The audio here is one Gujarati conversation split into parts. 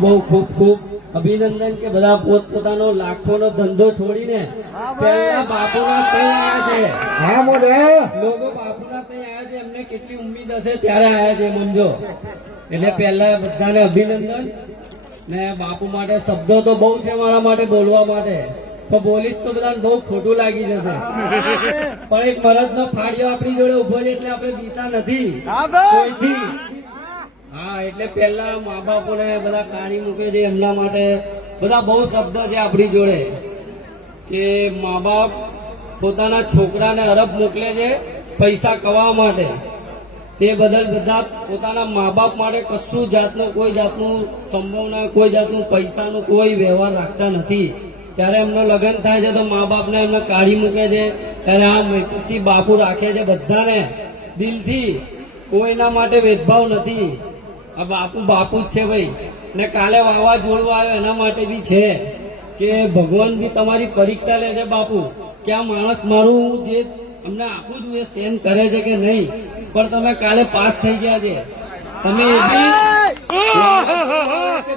બહુ ખૂબ ખૂબ અભિનંદન કે બધા પોતપોતાનો લાખોનો ધંધો છોડીને પહેલા બાપુના ત્યાં આવ્યા છે. હા મોદે લોકો બાપુના ત્યાં આવ્યા છે, એમને કેટલી ઉમ્મીદ હશે ત્યારે આવ્યા છે સમજો. એટલે પહેલા બધાને અભિનંદન. ને બાપુ માટે શબ્દો તો બહુ છે મારા માટે બોલવા માટે, તો બોલીશ તો બધાને બહુ ખોટું લાગી જશે. પણ એક મરદનો ફાળિયો આપણી જોડે ઉભો છે એટલે આપણે બીતા નથી કોઈથી. હા, એટલે પેલા મા બાપોને બધા કાઢી મૂકે છે, એમના માટે બધા બહુ શબ્દ છે આપણી જોડે કે મા બાપ પોતાના છોકરાને અરબ મોકલે છે પૈસા કમાવા માટે. તે બદલ બધા પોતાના મા બાપ માટે કશું જાતનું કોઈ જાતનું સંભાવના, કોઈ જાતનું પૈસાનું કોઈ વ્યવહાર રાખતા નથી. ત્યારે એમનો લગ્ન થાય છે તો મા બાપને એમને કાઢી મૂકે છે. ત્યારે આ પછી બાપુ રાખે છે બધાને દિલથી, કોઈના માટે ભેદભાવ નથી. આ બાપુ બાપુ જ છે ભાઈ. ને કાલે વાવાઝોડું આવ્યો એના માટે બી છે કે ભગવાન બી તમારી પરીક્ષા લે છે બાપુ, કે આ માણસ મારું જે અમને આપું છું એ સહન કરે છે કે નહીં. પણ તમે કાલે પાસ થઈ ગયા છે. તમે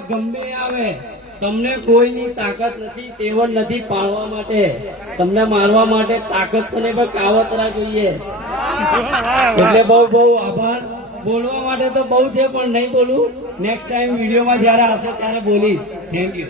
ગમે આવે, તમને કોઈની તાકાત નથી, તેવડ નથી પાડવા માટે, તમને મારવા માટે તાકાત તો નહીં પણ કાવતરા જોઈએ. એટલે બહુ બહુ આભાર. બોલવા માટે તો બહુ છે પણ નહીં બોલું. નેક્સ્ટ ટાઈમ વિડીયોમાં જયારે આવશે ત્યારે બોલીશ. Thank you.